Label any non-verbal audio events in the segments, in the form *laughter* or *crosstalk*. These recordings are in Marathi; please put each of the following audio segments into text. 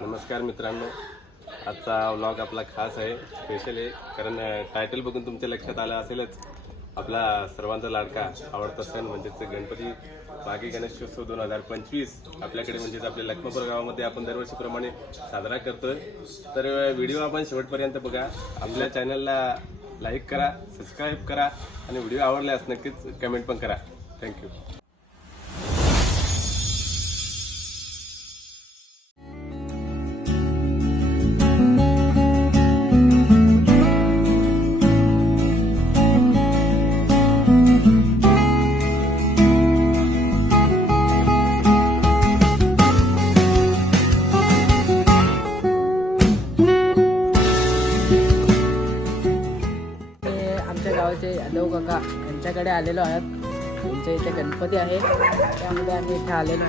नमस्कार मित्रांनो. आजचा व्लॉग आपला खास आहे. स्पेशल आहे. कारण टायटल बघून तुमच्या लक्षात आलं असेलच. आपला सर्वांचा लाडका आवडता सण म्हणजेच गणपती मागे गणेशोत्सव दोन हजार पंचवीस. आपल्याकडे म्हणजेच आपल्या लखमापूर गावामध्ये आपण दरवर्षीप्रमाणे साजरा करतोय. तर व्हिडिओ आपण शेवटपर्यंत बघा. आपल्या चॅनलला लाईक करा सबस्क्राईब करा आणि व्हिडिओ आवडल्यास नक्कीच कमेंट पण करा. थँक्यू आमच्याकडे आलेलो आहोत. आमच्या इथे गणपती आहे. त्यामध्ये आम्ही इथे आलेलो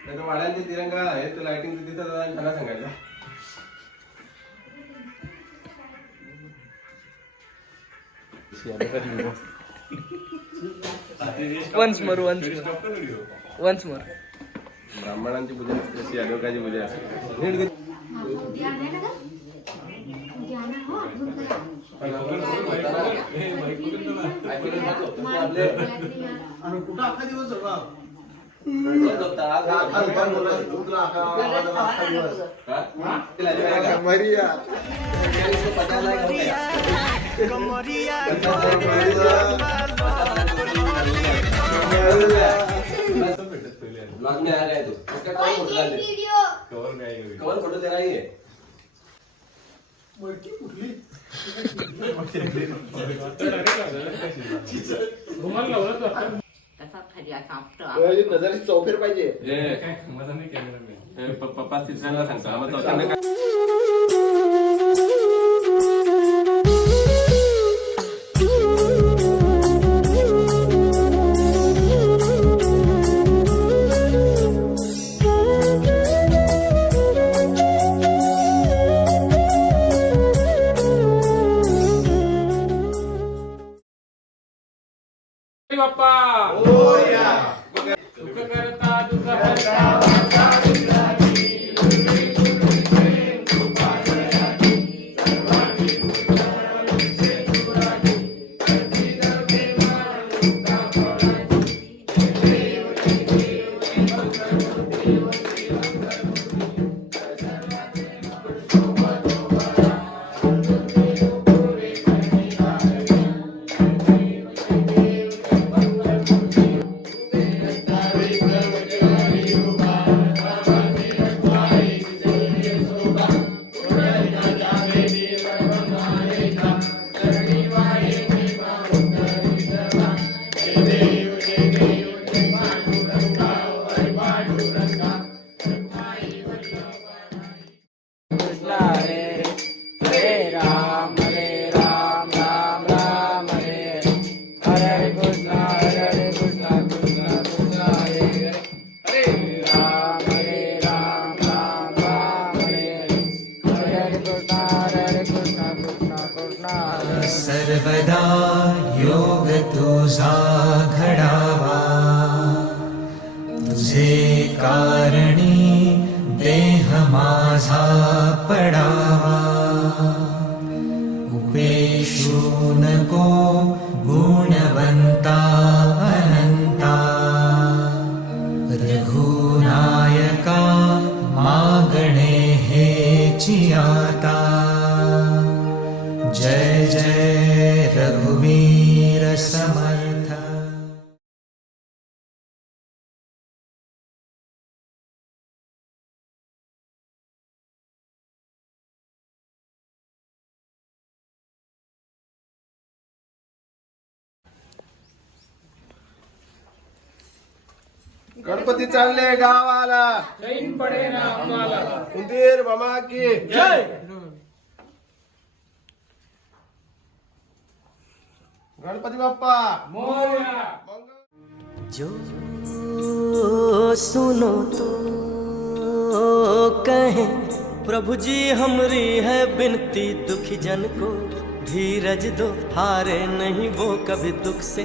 नाही तर वाड्यांचे तिरंगा आहे तर लाइटिंग तिथं त्यांना सांगायचं. Once more once once more ब्राह्मणांची पूजा नसते तशी अडोकाची पूजा असते. नीट घे. उद्या नाही ना उद्या ना हो आठवण करा ब्लॉग में आ गया तू उसका कवर फोटो डाल दे कवर में आएगा कवर फोटो तेरा ही है नजर चौफेर पाहिजे ए, प- पप्पा तिसऱ्याला सांगतो. चौथ्यांदा *laughs* படா गणपती चालले गावाला. चैन पडे ना आम्हाला. उंदीर मामा की जय! गणपती बाप्पा. जो सुनो तो कहे प्रभु जी हमरी है बिनती दुखी जन को। धीरज दो हारे नहीं वो कभी दुख से।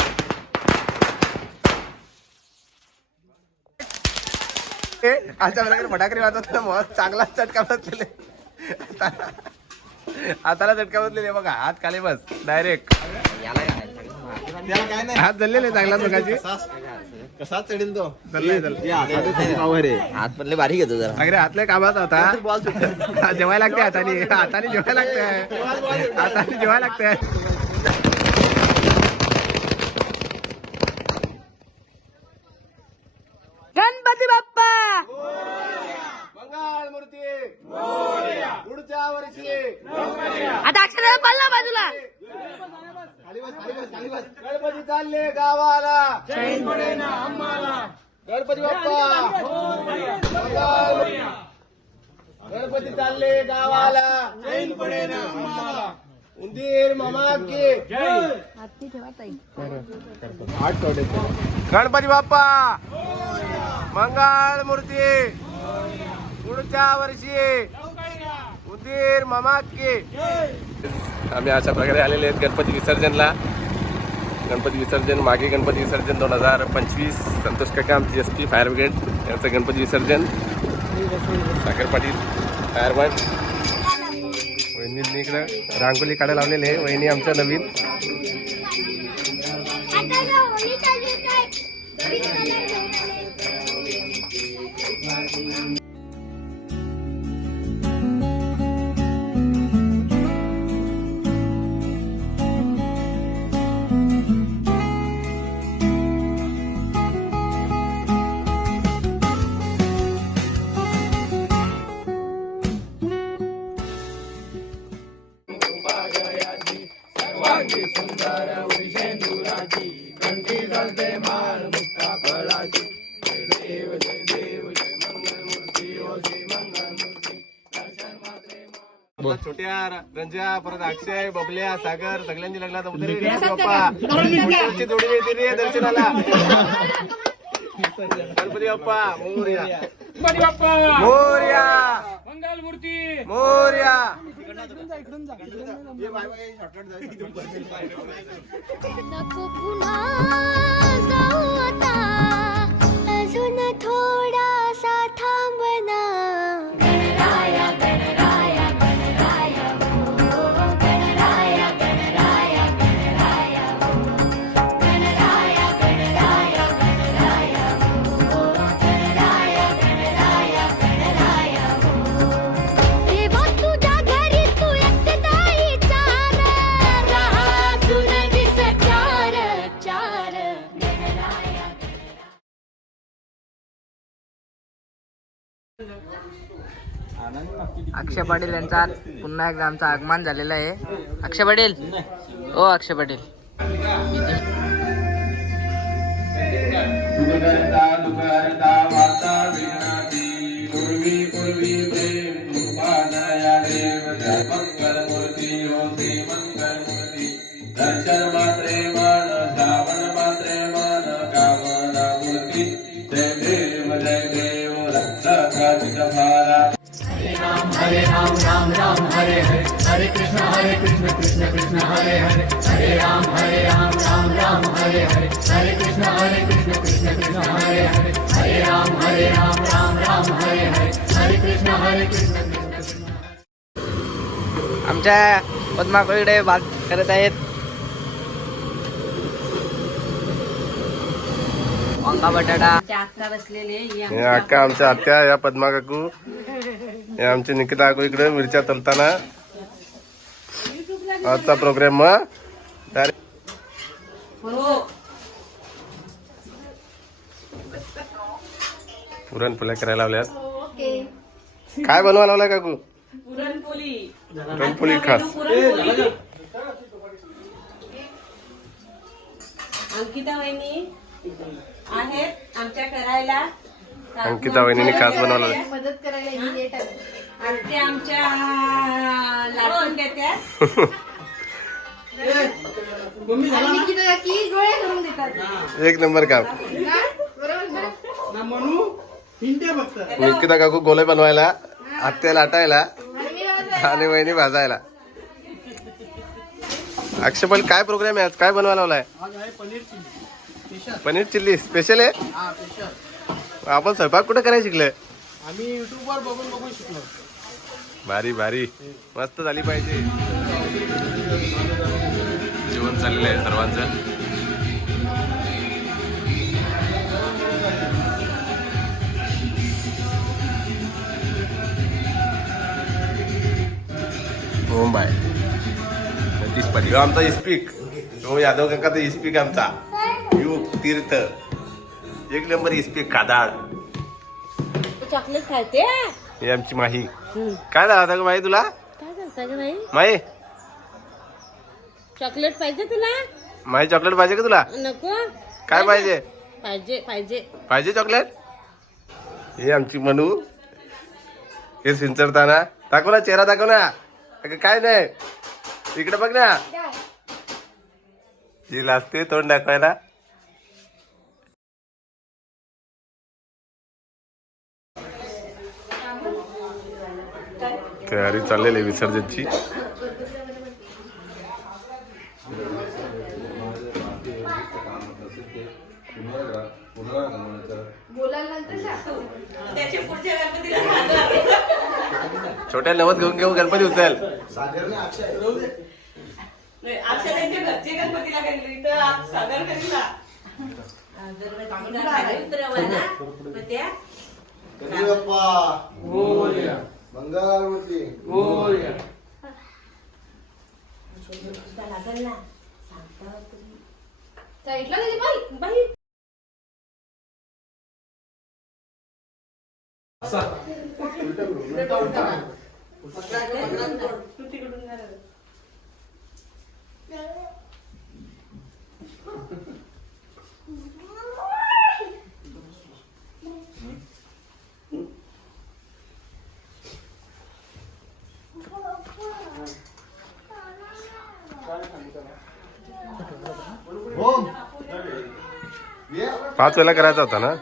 आजच्या प्रकारे फटाकडे वाजवताना मग चांगला चटका बसलेले. हाताला चटका बसलेले बघा हात खाली बस डायरेक्ट हात धरलेले चांगला प्रकारची. कसा चढेल तो हात पडले बारीक येतो जरा. अगरे हातले कामात होता बॉल जेवायला लागते हाताने. हाताने जेवायला लागते. हाताने जेवायला लागते गणपती बाप्पा मंगळ मूर्ती पुढच्या वर्षी आता अक्षर पडला बाजूला गणपती चालले गावाला चैन पडे ना आम्हाला गणपती बाप्पा! मंगळ. गणपती चालले गावाला! उंदीर मामा की! जय गणपती बाप्पा! मंगळ मूर्ती! पुढच्या वर्षी! उंदीर मामा की! आम्ही अशा प्रकारे आलेले आहेत गणपती विसर्जनला. गणपती विसर्जन मागे गणपती विसर्जन दोन हजार पंचवीस. संतोष काका आमची एस पी फायर ब्रिगेड यांचं गणपती विसर्जन. सागर पाटील फायरमॅन वहिनी इकडं रांगोली काढायला लावलेली आहे. वहिनी आमच्या नवीन. आता होळी चालू रंजा परत अक्षय बबल्या सागर सगळ्यांची लग्नात उतरे बाप्पा पुढची जोडी मिळते रे दर्शनाला. गणपती बाप्पा मोर्या. गणपती बाप्पा. मोर्या. मंगल मूर्ती मोर्या. नको पुन्हा जाऊ आता. अजून थोडासा थांबना अक्षय पाटील यांचा पुन्हा एकदा आमचं आगमन झालेला आहे. अक्षय पाटील? ओ अक्षय पाटील. दर्शन मात्रे हरे राम राम राम हरे हरे। हरे कृष्ण हरे कृष्ण कृष्ण कृष्ण हरे हरे। हरे राम हरे राम राम राम हरे हरे। हरे कृष्ण हरे कृष्ण कृष्ण कृष्ण हरे हरे। हरे राम हरे राम राम राम हरे हरे। हरे कृष्ण हरे कृष्ण कृष्ण कृष्ण आमच्या पद्माकडे बात करत आहेत. वांगा बटाटा. बसलेले हे अक्का आमच्या आत्या या पद्मा काकू. हे आमची निकिता काकू इकडे मिरच्या तलताना. आजचा प्रोग्राम मग. डायरेक्ट पुरणपोळ्या करायला लावल्यात. काय बनवा लावलाय काकू? पुरणपोळी. खास. अंकिता वहिनी. आहेत. आमच्या करायला अंकिता वहिनीने खास बनवला. मदत करायला लेट आली आणि ते आमच्या लाटून देत्या आणि निकिता काकी गोळ्या करून देतात. एक नंबर काम ना? बरोबर ना? निकिता काकू गोले बनवायला आत्या लाटायला आणि मी माझं आणि वहिनी भाजायला. अक्षपल काय प्रोग्राम आहे आज? काय बनवायला लावलाय? पनीर चिल्ली स्पेशल आहे? आपण स्वयंपाक कुठे करायला शिकले आम्ही युट्यूब वर बघून बघून शिकलो. भारी भारी. मस्त झाली पाहिजे. जेवण चाललेलं आहे सर्वांचं. पाटील ह्यो आमचा इस्पीक. तो यादव काकाचा इस्पीक आमचा. तीर्थ. एक नंबर इस्पीक कादाळ. चॉकलेट खायते? ही आमची माही. काय झालं का माही तुला? काय ग बाई माही. चॉकलेट पाहिजे तुला? माही चॉकलेट पाहिजे का तुला? नको. काय पाहिजे. पाहिजे? पाहिजे पाहिजे. चॉकलेट हे आमची मनू. हे सिंचरताना. दाखव ना चेहरा दाखव ना. अगं काय नाही. इकडे बघ ना. जी. लाजते तोंड दाखवायला. तयारी चाललेली आहे विसर्जनची. छोट्या नवत घेऊन घेऊन गणपती उचल. घरचे गणपतीला गेली तर सादर करीला मंगळारती साईडला गेली बाई बाई. पाच वेळा करायचा होता ना?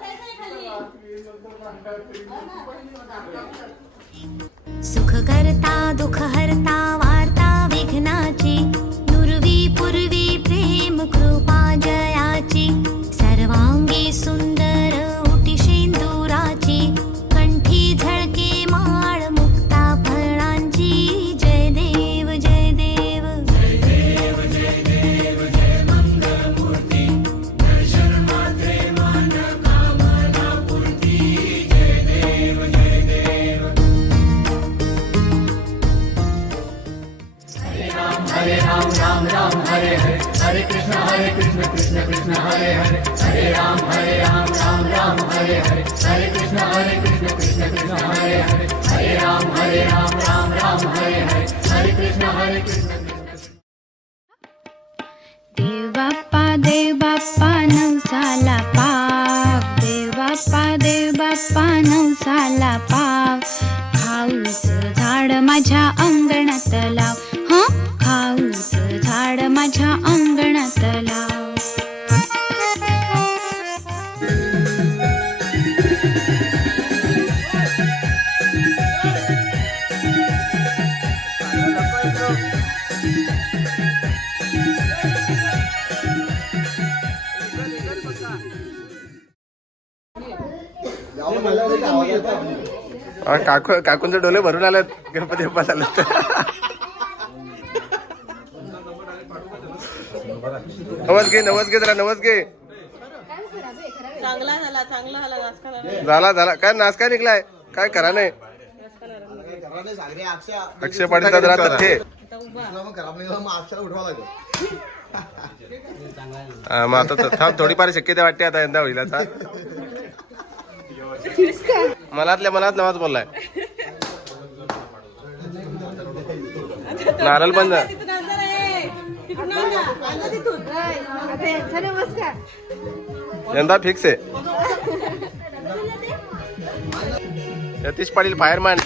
माझ्या अंगणात लाव. काकू काकूंचे डोले भरून आलेत. गणपती बाप्पा चालत नवस घे नवस घे जरा नवस घे. चांगला झाला चांगला झाला झाला. झाला झाला. काय नाच काय निघलाय? काय करा नाही? अक्षय पाटील जरा तथ्य आता उभा हा, मग आता तर थांब थोडीफार शक्यता वाटते आता यंदा होईल आता. मनातल्या मनात नवाज बोललाय. नारळ बंद. यंदा फिक्स आहे. *laughs* यतीश पाटील फायरमॅन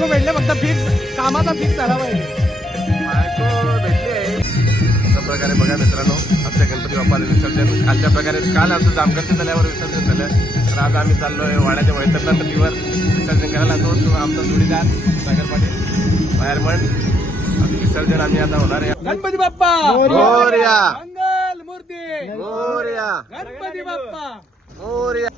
बायको भेटले फक्त फिक्स कामाचा फिक्स झाला पाहिजे. बायको भेटली आहे. अशा प्रकारे बघा मित्रांनो आमच्या गणपती बाप्पाचं विसर्जन. कालच्या प्रकारे काल आमचं जामगरच्या तल्यावर विसर्जन झालं. तर आज आम्ही चाललोय वाड्याच्या वैतरला नदीवर विसर्जन करायला. तो तो आमचा जोडीदार सागर पाटील फायरमन विसर्जन आम्ही आता होणार आहे. गणपती बाप्पा! मोरया! मंगल मूर्ती! मोरया! गणपती बाप्पा! मोरया!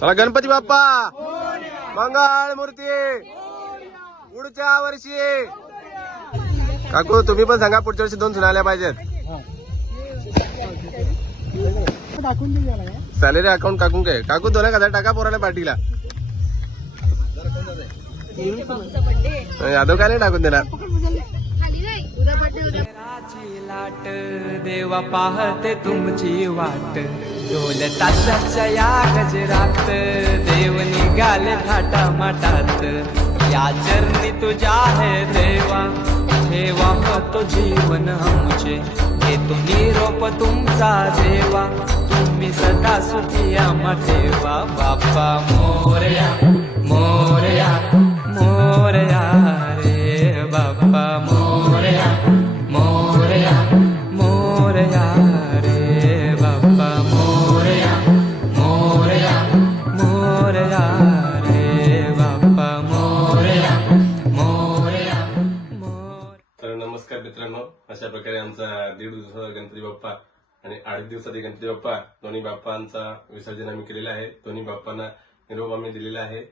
चला गणपती बाप्पा! मंगळ मूर्ती! पुढच्या वर्षी! काकू तुम्ही पण सांगा पुढच्या वर्षी दोन सुनायला पाहिजेत. सॅलरी अकाउंट काकून काय काकू दोन एक हजार टाका पोराला पार्टीला. यादव काय नाही टाकून देणार? लाट देवा पाहते तुमची वाट ढोल ताशाच्या या गजरात देव निघाले थाटा माटात या चरणी तुझ्या हे देवा. ठेवा तो जीवन आमचे घेतो निरोप तुमचा देवा तुम्ही सदा सुखी आम्हा ठेवा. बाप्पा मोरया. मोर प्रकारे आमचा दीड दिवसाचा गणपती बाप्पा आणि आठ दिवसात गणपती बाप्पा दोन्ही बाप्पांचा विसर्जन आम्ही केलेला आहे. दोन्ही बाप्पांना निरोप आम्ही दिलेला आहे.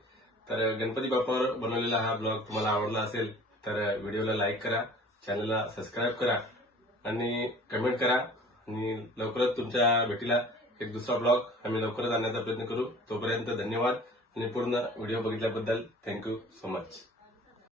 तर गणपती बाप्पावर बनवलेला हा ब्लॉग तुम्हाला आवडला असेल तर व्हिडिओला लाईक करा चॅनलला सबस्क्राईब करा आणि कमेंट करा आणि लवकरच तुमच्या भेटीला एक दुसरा ब्लॉग आम्ही लवकरच आणण्याचा प्रयत्न करू. तोपर्यंत धन्यवाद आणि पूर्ण व्हिडिओ बघितल्याबद्दल थँक्यू सो मच.